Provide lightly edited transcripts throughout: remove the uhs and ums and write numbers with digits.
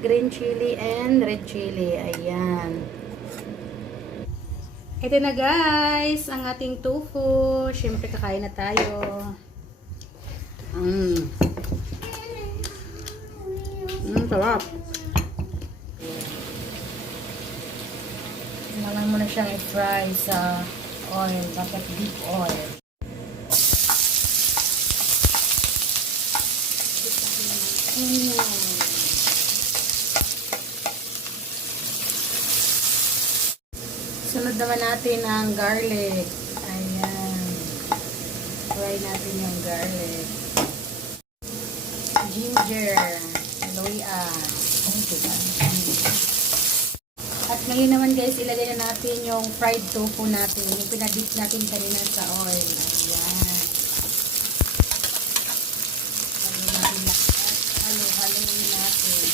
green chili and red chili. Ayan. Ito na guys, ang ating tofu. Siyempre kakain na tayo. Sarap. Kailangan mo na siyang i-fry sa oil, bakit deep oil. Sunod naman natin ang garlic. Ayan. Fry natin yung garlic. Ginger. Luya. At ngayon naman guys, ilagay na natin yung fried tofu natin. Yung pinadip natin kanina sa oil. Ayan. Lagay natin lahat. Halo-haloin natin.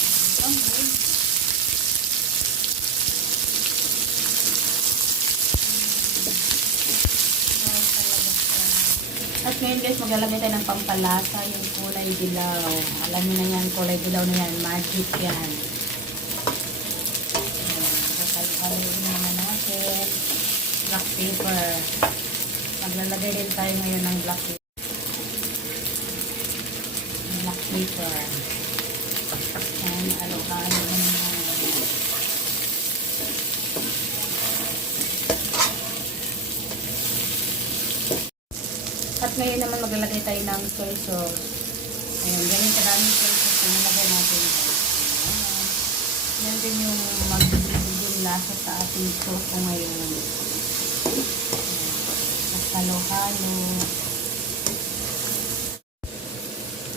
At ngayon guys, maglalagay tayo ng pampalasa, yung kulay dilaw. Alam niyo na yan, kulay dilaw na yan. Magic yan. Haloin naman natin. Black pepper. Maglalagay din tayo ngayon ng black pepper. And halo-halo naman. At ngayon naman maglalagay tayo ng soy sauce. Ayan, ganyan kadaming soy sauce na nilagay natin. Yan din yung magbibigay lasa sa ating tofu ngayon. At halo-halo.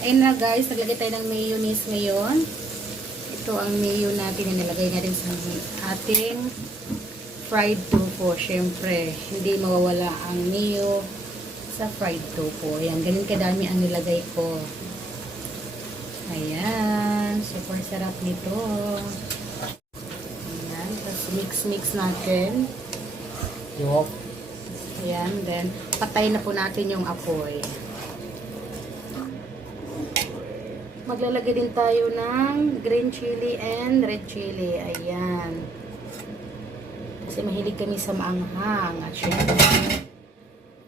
Ayun na guys, naglagay tayo ng mayonnaise ngayon. Ito ang mayo natin na nilagay natin sa ating fried tofu. Siyempre, hindi mawawala ang mayo sa fried tofu. Ayan, ganun kadami ang nilagay ko. Ayan, super sarap nito. Ayan, tapos mix natin. Yup. Ayan, then patay na po natin yung apoy. Maglalagay din tayo ng green chili and red chili. Ayan. Kasi mahilig kami sa maanghang. At syempre,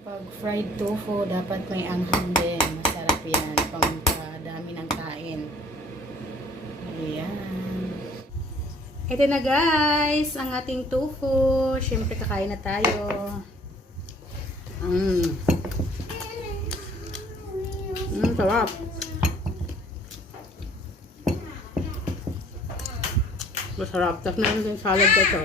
pag fried tofu, dapat may anghang din. Masarap yan. Pangkadami ng kain. Ayan. Ito na guys, ang ating tofu. Siyempre kakain na tayo. Sarap. Masarap. Tapos na yung salad ko ito.